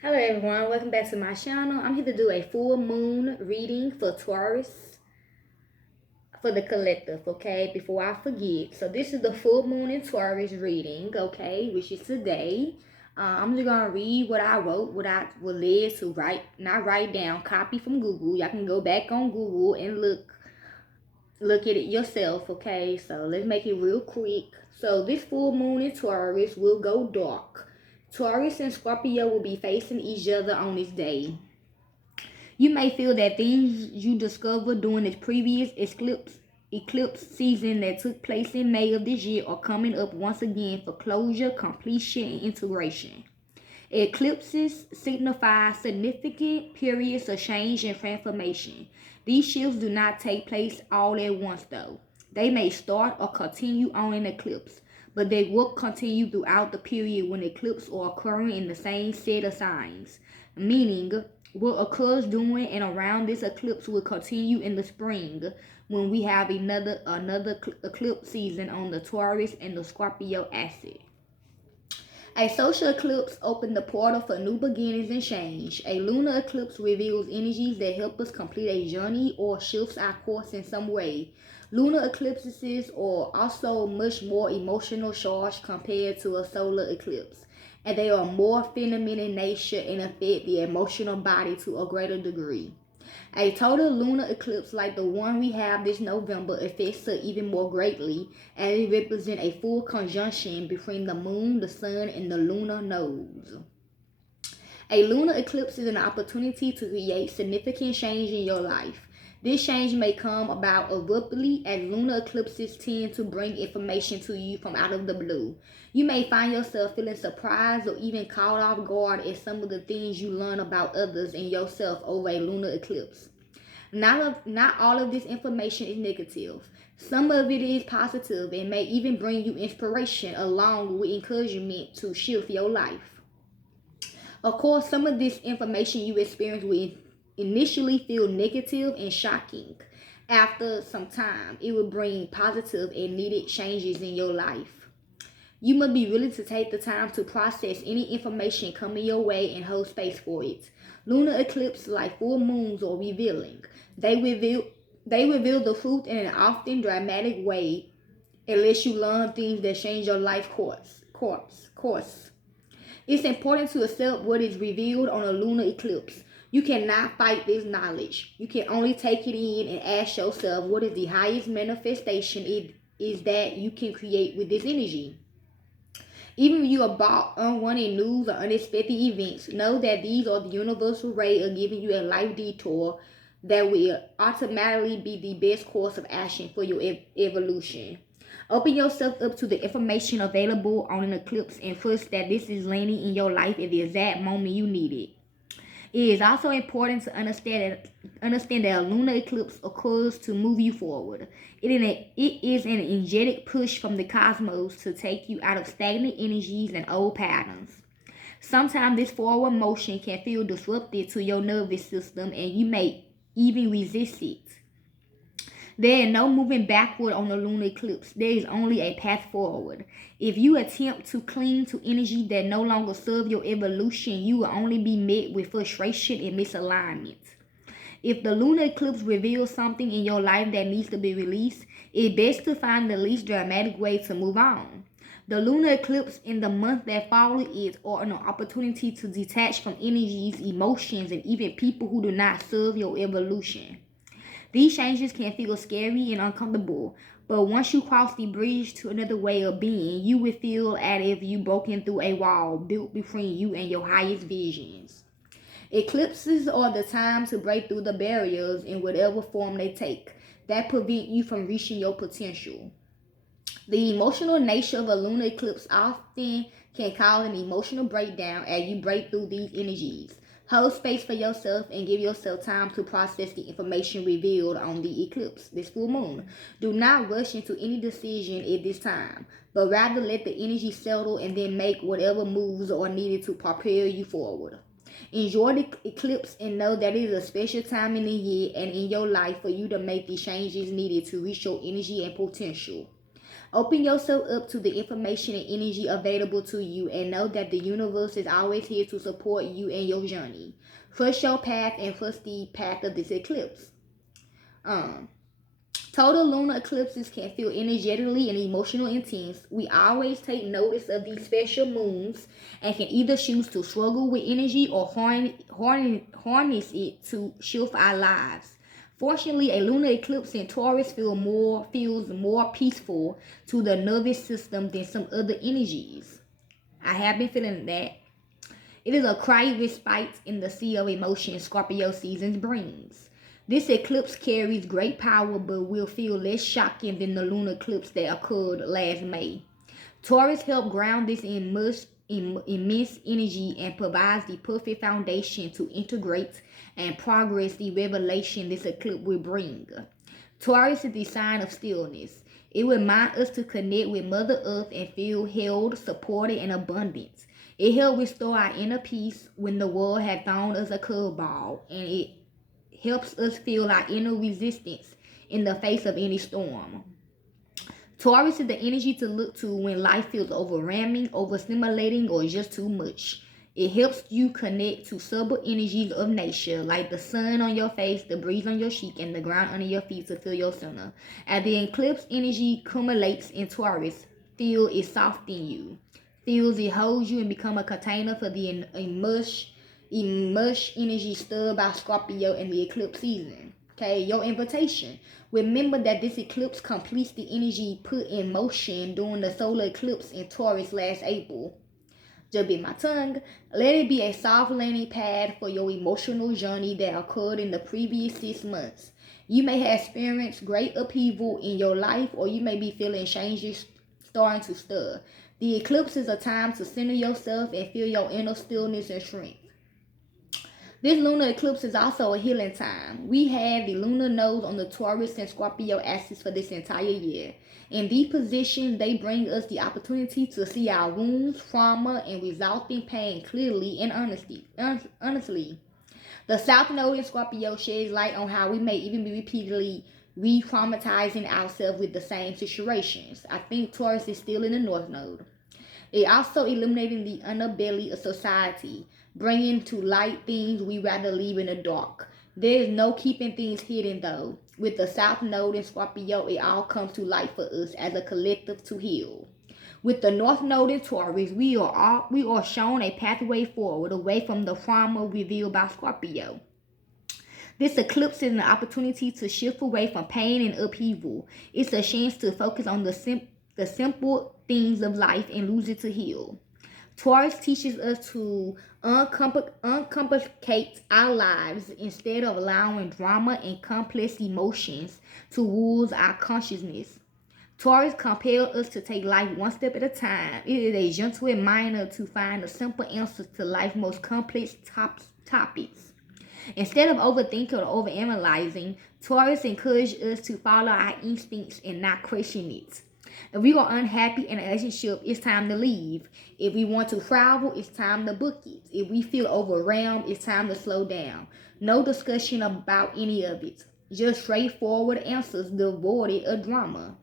Hello everyone, welcome back to my channel. I'm here to do a full moon reading for Taurus for the collective, okay? Before I forget. So this is the full moon in Taurus reading, okay? Which is today. I'm just gonna read what I wrote, what I was led to write, not write down, copy from Google. Y'all can go back on Google and look at it yourself, okay? So let's make it real quick. So this full moon in Taurus will go dark. Taurus and Scorpio will be facing each other on this day. You may feel that things you discovered during the previous eclipse season that took place in May of this year are coming up once again for closure, completion, and integration. Eclipses signify significant periods of change and transformation. These shifts do not take place all at once, though. They may start or continue on an eclipse, but they will continue throughout the period when eclipses are occurring in the same set of signs, meaning what occurs during and around this eclipse will continue in the spring when we have another eclipse season on the Taurus and the Scorpio asset. A social eclipse opens the portal for new beginnings and change. A lunar eclipse reveals energies that help us complete a journey or shifts our course in some way. Lunar eclipses are also much more emotional charged compared to a solar eclipse, and they are more feminine in nature and affect the emotional body to a greater degree. A total lunar eclipse like the one we have this November affects her even more greatly, as it represents a full conjunction between the moon, the sun, and the lunar nodes. A lunar eclipse is an opportunity to create significant change in your life. This change may come about abruptly, as lunar eclipses tend to bring information to you from out of the blue. You may find yourself feeling surprised or even caught off guard at some of the things you learn about others and yourself over a lunar eclipse. Not all of this information is negative. Some of it is positive and may even bring you inspiration along with encouragement to shift your life. Of course, some of this information you experience will initially feel negative and shocking. After some time, it will bring positive and needed changes in your life. You must be willing to take the time to process any information coming your way and hold space for it. Lunar eclipses, like full moons, are revealing. They reveal the truth in an often dramatic way, unless you learn things that change your life course. It's important to accept what is revealed on a lunar eclipse. You cannot fight this knowledge. You can only take it in and ask yourself what is the highest manifestation it is that you can create with this energy. Even if you are bought unwanted news or unexpected events, know that these are the universal way of giving you a life detour that will automatically be the best course of action for your evolution. Open yourself up to the information available on an eclipse and trust that this is landing in your life at the exact moment you need it. It is also important to understand that a lunar eclipse occurs to move you forward. It is an energetic push from the cosmos to take you out of stagnant energies and old patterns. Sometimes this forward motion can feel disruptive to your nervous system and you may even resist it. There is no moving backward on the lunar eclipse. There is only a path forward. If you attempt to cling to energy that no longer serves your evolution, you will only be met with frustration and misalignment. If the lunar eclipse reveals something in your life that needs to be released, it's best to find the least dramatic way to move on. The lunar eclipse in the month that follows it are an opportunity to detach from energies, emotions, and even people who do not serve your evolution. These changes can feel scary and uncomfortable, but once you cross the bridge to another way of being, you will feel as if you broken through a wall built between you and your highest visions. Eclipses are the time to break through the barriers in whatever form they take that prevent you from reaching your potential. The emotional nature of a lunar eclipse often can cause an emotional breakdown as you break through these energies. Hold space for yourself and give yourself time to process the information revealed on the eclipse, this full moon. Do not rush into any decision at this time, but rather let the energy settle and then make whatever moves are needed to prepare you forward. Enjoy the eclipse and know that it is a special time in the year and in your life for you to make the changes needed to reach your energy and potential. Open yourself up to the information and energy available to you, and know that the universe is always here to support you in your journey. Trust your path and trust the path of this eclipse. Total lunar eclipses can feel energetically and emotionally intense. We always take notice of these special moons and can either choose to struggle with energy or harness it to shift our lives. Fortunately, a lunar eclipse in Taurus feels more peaceful to the nervous system than some other energies. I have been feeling that. It is a quiet respite in the sea of emotion Scorpio season brings. This eclipse carries great power but will feel less shocking than the lunar eclipse that occurred last May. Taurus helps ground this immense energy and provides the perfect foundation to integrate and progress the revelation this eclipse will bring. Taurus is the sign of stillness. It reminds us to connect with Mother Earth and feel held, supported, and abundant. It helps restore our inner peace when the world has thrown us a curveball, and it helps us feel our inner resistance in the face of any storm. Taurus is the energy to look to when life feels overwhelming, overstimulating, or just too much. It helps you connect to subtle energies of nature, like the sun on your face, the breeze on your cheek, and the ground under your feet to feel your center. As the eclipse energy accumulates in Taurus, feel it soften you. Feels it holds you and become a container for the immerse energy stirred by Scorpio in the eclipse season. Okay, your invitation. Remember that this eclipse completes the energy put in motion during the solar eclipse in Taurus last April. Just bit my tongue. Let it be a soft landing pad for your emotional journey that occurred in the previous 6 months. You may have experienced great upheaval in your life, or you may be feeling changes starting to stir. The eclipse is a time to center yourself and feel your inner stillness and strength. This lunar eclipse is also a healing time. We have the lunar nodes on the Taurus and Scorpio axis for this entire year. In these positions, they bring us the opportunity to see our wounds, trauma, and resulting pain clearly and honestly. The South Node in Scorpio sheds light on how we may even be repeatedly re-traumatizing ourselves with the same situations. I think Taurus is still in the North Node. It also illuminating the underbelly of society, bringing to light things we rather leave in the dark. There is no keeping things hidden though. With the South Node in Scorpio, it all comes to light for us as a collective to heal. With the North Node in Taurus, we are shown a pathway forward away from the trauma revealed by Scorpio. This eclipse is an opportunity to shift away from pain and upheaval. It's a chance to focus on the simple things of life and lose it to heal. Taurus teaches us to uncomplicate our lives instead of allowing drama and complex emotions to rule our consciousness. Taurus compels us to take life one step at a time. It is a gentle reminder to find the simple answers to life's most complex topics. Instead of overthinking or overanalyzing, Taurus encourages us to follow our instincts and not question it. If we are unhappy in a relationship, it's time to leave. If we want to travel, it's time to book it. If we feel overwhelmed, it's time to slow down. No discussion about any of it. Just straightforward answers devoid of drama.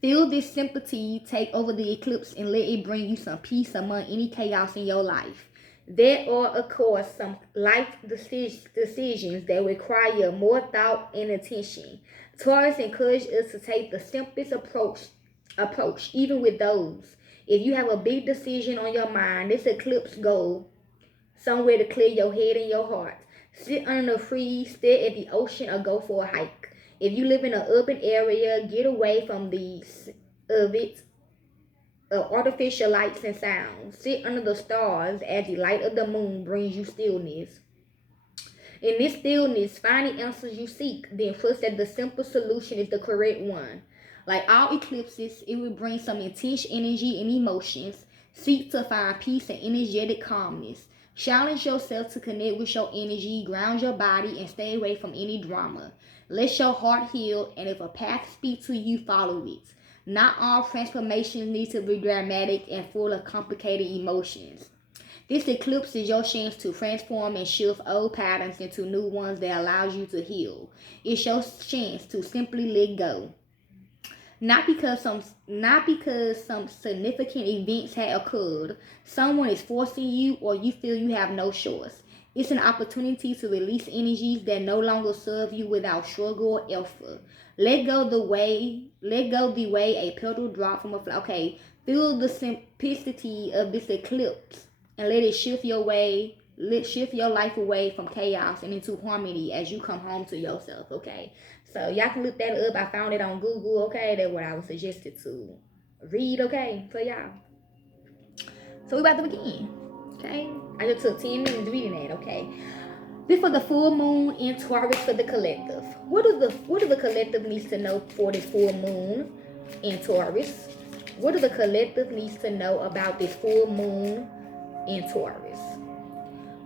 Feel this sympathy take over the eclipse and let it bring you some peace among any chaos in your life. There are, of course, some life decisions that require more thought and attention. Taurus encourages us to take the simplest approach, even with those. If you have a big decision on your mind, this eclipse go somewhere to clear your head and your heart. Sit under the trees, stare at the ocean, or go for a hike. If you live in an urban area, get away from artificial lights and sounds. Sit under the stars as the light of the moon brings you stillness. In this stillness, find the answers you seek, then trust that the simple solution is the correct one. Like all eclipses, it will bring some intense energy and emotions. Seek to find peace and energetic calmness. Challenge yourself to connect with your energy, ground your body, and stay away from any drama. Let your heart heal, and if a path speaks to you, follow it. Not all transformations need to be dramatic and full of complicated emotions. This eclipse is your chance to transform and shift old patterns into new ones that allows you to heal. It's your chance to simply let go. Not because some significant events had occurred. Someone is forcing you, or you feel you have no choice. It's an opportunity to release energies that no longer serve you without struggle or effort. Let go the way a petal drop from a flower. Okay, feel the simplicity of this eclipse and let it shift your life away from chaos and into harmony as you come home to yourself. Okay, so y'all can look that up. I found it on Google. Okay, that's what I was suggested to read. Okay, for y'all. So we about to begin. Okay, I just took 10 minutes reading that. Okay, this for the full moon in Taurus for the collective. What do the collective needs to know for this full moon in Taurus? What do the collective needs to know about this full moon in Taurus?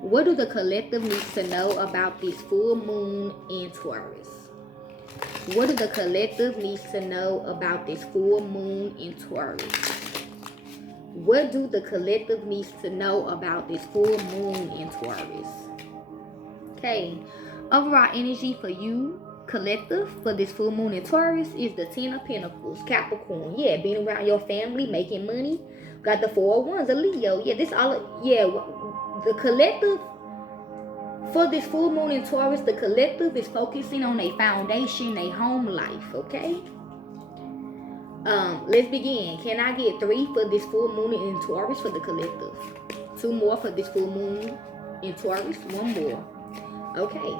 What do the collective needs to know about this full moon in Taurus? What do the collective needs to know about this full moon in Taurus? What do the collective needs to know about this full moon in Taurus? Okay, overall energy for you, collective, for this full moon in Taurus is the 10 of Pentacles, Capricorn. Yeah, being around your family, making money. Got the 4 of Wands, a Leo. Yeah, this all, yeah, the collective, for this full moon in Taurus, the collective is focusing on a foundation, a home life, okay? Let's begin. Can I get 3 for this full moon in Taurus for the collective? 2 more for this full moon in Taurus. 1 more. Okay.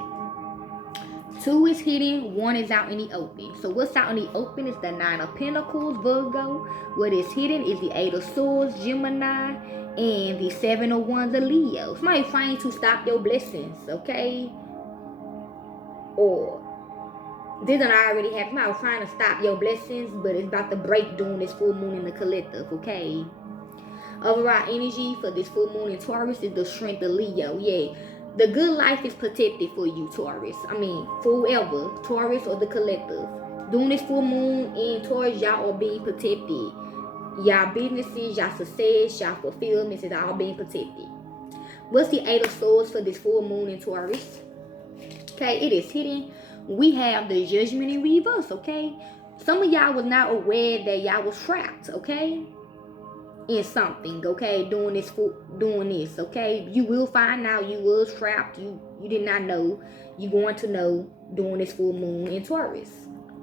2 is hidden, 1 is out in the open. So what's out in the open is the 9 of Pentacles, Virgo. What is hidden is the 8 of Swords, Gemini, and the 7 of Wands, the Leo. Somebody trying to stop your blessings, okay? Or this done already happened. Somebody trying to stop your blessings, but it's about to break during this full moon in the collective, okay? Overall energy for this full moon in Taurus is the strength of Leo. Yeah. The good life is protected for you, Taurus. I mean, forever, Taurus or the collective. During this full moon in Taurus, y'all are being protected. Y'all businesses, y'all success, y'all fulfillments is all being protected. What's the 8 of Swords for this full moon in Taurus? Okay, it is hidden. We have the Judgment in reverse, okay? Some of y'all was not aware that y'all was trapped, okay? In something, okay, doing this, okay? You will find out you was trapped. You did not know. You're going to know during this full moon in Taurus.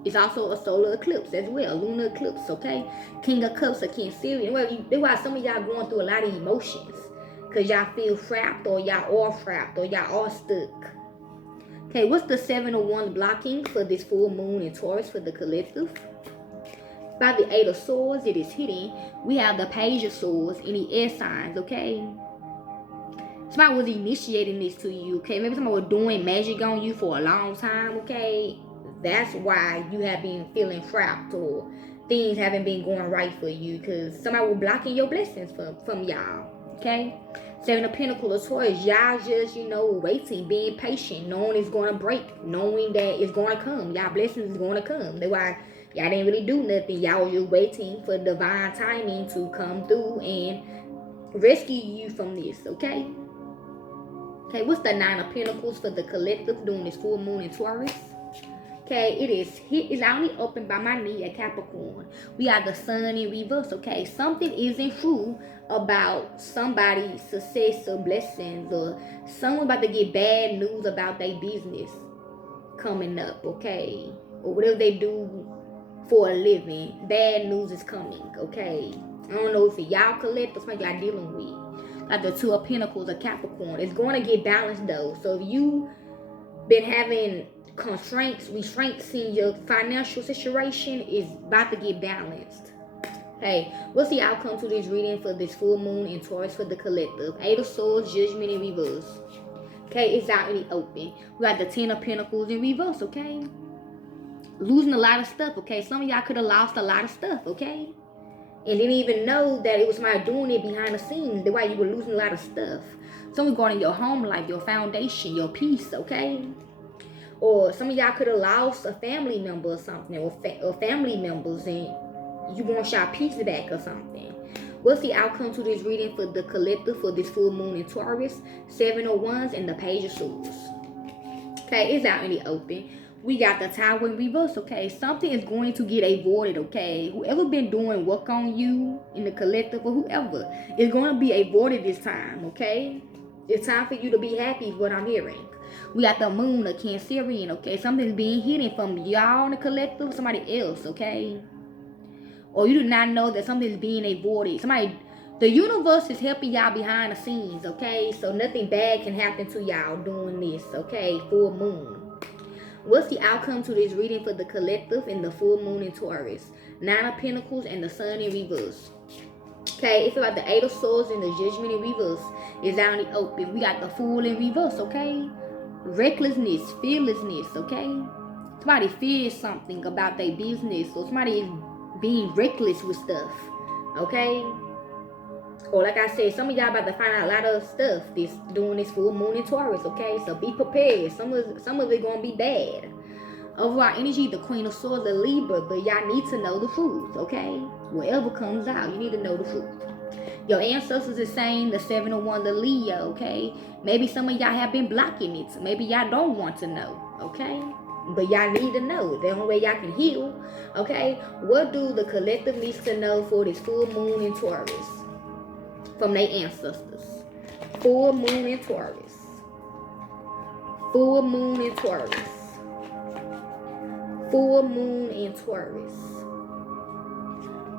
It's also a solar eclipse as well, lunar eclipse, okay? King of Cups or Cancerian. Well, that's why some of y'all going through a lot of emotions, because y'all feel trapped, or y'all are trapped, or y'all are stuck. Okay, what's the 7 of Wands blocking for this full moon in Taurus for the collective? By the 8 of Swords, it is hidden. We have the Page of Swords in the air signs, okay? Somebody was initiating this to you, okay? Maybe somebody was doing magic on you for a long time, okay? That's why you have been feeling trapped, or things haven't been going right for you, because somebody was blocking your blessings from y'all, okay? 7 of Pentacles, Taurus, y'all just, waiting, being patient, knowing it's going to break, knowing that it's going to come. Y'all blessings is going to come. That's why y'all didn't really do nothing. Y'all was just waiting for divine timing to come through and rescue you from this, okay? Okay, what's the 9 of Pentacles for the collective during this full moon in Taurus? Okay, it's only opened by my knee at Capricorn. We have the Sun in reverse, okay? Something isn't true about somebody's success or blessings, or someone about to get bad news about their business coming up, okay? Or whatever they do for a living, bad news is coming, okay? I don't know if y'all collect or something y'all dealing with. Like the 2 of Pentacles or Capricorn. It's going to get balanced though. So if you been having restraints in your financial situation, is about to get balanced. Hey, what's the outcome to this reading for this full moon in Taurus for the collective? 8 of Swords, Judgment in reverse. Okay, it's out in the open. We got the 10 of Pentacles in reverse, okay? Losing a lot of stuff, okay? Some of y'all could have lost a lot of stuff, okay? And didn't even know that it was somebody doing it behind the scenes. That's why you were losing a lot of stuff. Some going in your home life, your foundation, your peace, okay? Or some of y'all could have lost a family member or something, or family members, and you want your peace back or something. What's the outcome to this reading for the collective for this full moon in Taurus? 7 of Wands and the Page of Swords. Okay, it's out in the open. We got the Tower in reverse, okay? Something is going to get aborted, okay? Whoever been doing work on you in the collective or whoever is going to be aborted this time, okay? It's time for you to be happy is what I'm hearing. We got the Moon, a Cancerian, okay? Something's being hidden from y'all in the collective, somebody else, okay? Or you do not know that something's being aborted. The universe is helping y'all behind the scenes, okay? So nothing bad can happen to y'all doing this, okay? Full moon. What's the outcome to this reading for the collective and the full moon in Taurus? 9 of Pentacles and the Sun in reverse. Okay, it's about the 8 of Swords and the Judgment in reverse. It's out in the open. We got the Fool in reverse, okay? Recklessness, fearlessness, okay? Somebody fears something about their business, or somebody is being reckless with stuff, okay? Or like I said, some of y'all about to find out a lot of stuff this doing this full moon in Taurus, okay? So be prepared. Some of it gonna be bad. Overall energy, the Queen of Swords, the Libra, but y'all need to know the truth, okay? Whatever comes out, you need to know the truth. Your ancestors is saying the 7 of Wands, the Leo, okay? Maybe some of y'all have been blocking it. Maybe y'all don't want to know, okay? But y'all need to know. The only way y'all can heal, okay? What do the collective needs to know for this full moon in Taurus? From their ancestors. Full moon in Taurus. Full moon in Taurus. Full moon in Taurus.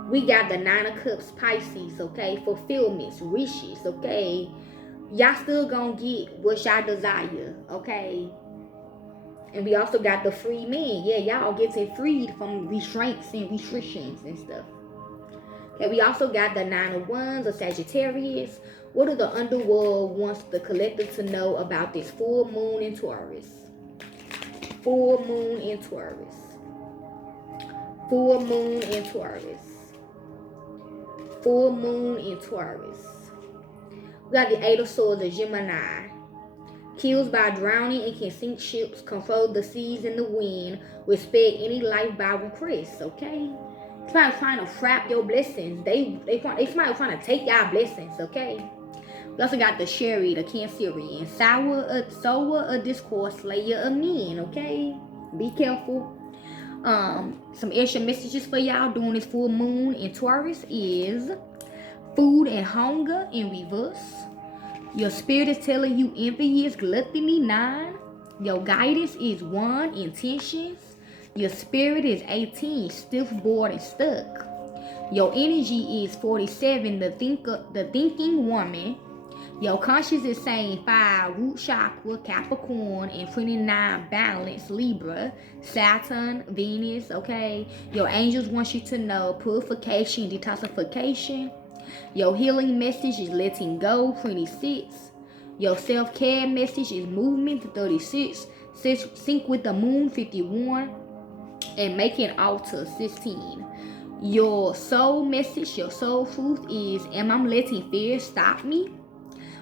We got the 9 of Cups, Pisces, okay? Fulfillments, wishes, okay? Y'all still gonna get what y'all desire, okay? And we also got the free men. Yeah, y'all getting freed from restraints and restrictions and stuff. Okay, we also got the 9 of Wands, of Sagittarius. What do the underworld wants the collective to know about this full moon in Taurus? Full moon in Taurus. Full moon in Taurus. Full moon in Taurus. We got the 8 of Swords, of Gemini. Kills by drowning and can sink ships, control the seas and the wind, respect any life by request, okay? Somebody trying to trap your blessings. They somebody trying to take y'all blessings, okay? We also got the Sherry, the Cancerian. Sower of discord, slayer of men, okay? Be careful. Some extra messages for y'all during this full moon in Taurus is food and hunger in reverse. Your spirit is telling you envy is gluttony, 9. Your guidance is 1, intentions. Your spirit is 18, stiff, bored, and stuck. Your energy is 47, the thinking woman. Your conscience is saying 5, root chakra, Capricorn, and 29, balance, Libra, Saturn, Venus, okay? Your angels want you to know purification, detoxification. Your healing message is letting go, 26. Your self-care message is movement, 36. Sync with the moon, 51. And make an altar, 16. Your soul message, your soul truth is, am I letting fear stop me?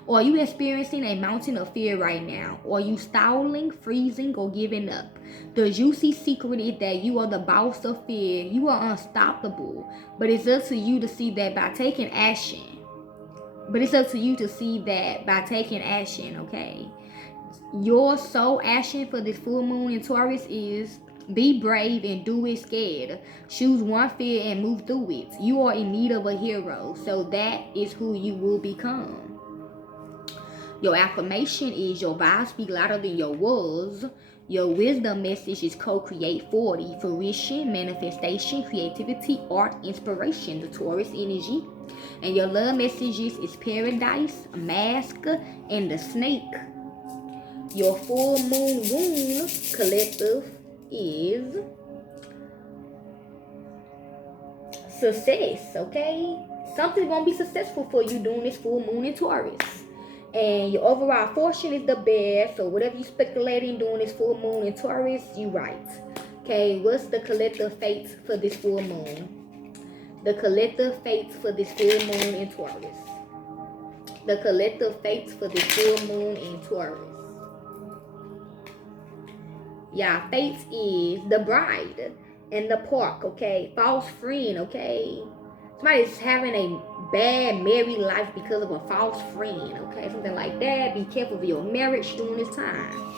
Or are you experiencing a mountain of fear right now? Or are you stalling, freezing, or giving up? The juicy secret is that you are the boss of fear. You are unstoppable. But it's up to you to see that by taking action. Okay? Your soul action for this full moon in Taurus is be brave and do it scared. Choose one fear and move through it. You are in need of a hero. So that is who you will become. Your affirmation is your vibes speak louder than your words. Your wisdom message is co-create 40. Fruition, manifestation, creativity, art, inspiration, the Taurus energy. And your love messages is paradise, mask, and the snake. Your full moon wound collective is success, okay? Something's gonna be successful for you during this full moon in Taurus. And your overall fortune is the best. So whatever you speculating during this full moon in Taurus, you right. Okay, what's the collective fates for this full moon? The collective fates for this full moon in Taurus. The collective fates for this full moon in Taurus. Yeah, fates is the bride and the park, okay? False friend, okay? Somebody's having a bad married life because of a false friend, okay? Something like that. Be careful of your marriage during this time.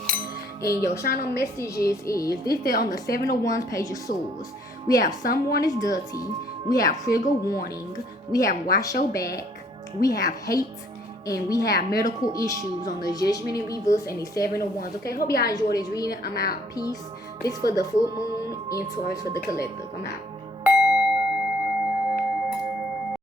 And your channel messages is this there on the 7 of Wands, Page of Swords. We have someone is dirty. We have trigger warning. We have wash your back. We have hate. And we have medical issues on the Judgment in reverse and the 7 of Wands. Okay, hope y'all enjoyed this reading. I'm out. Peace. This for the full moon and Taurus for the collective. I'm out.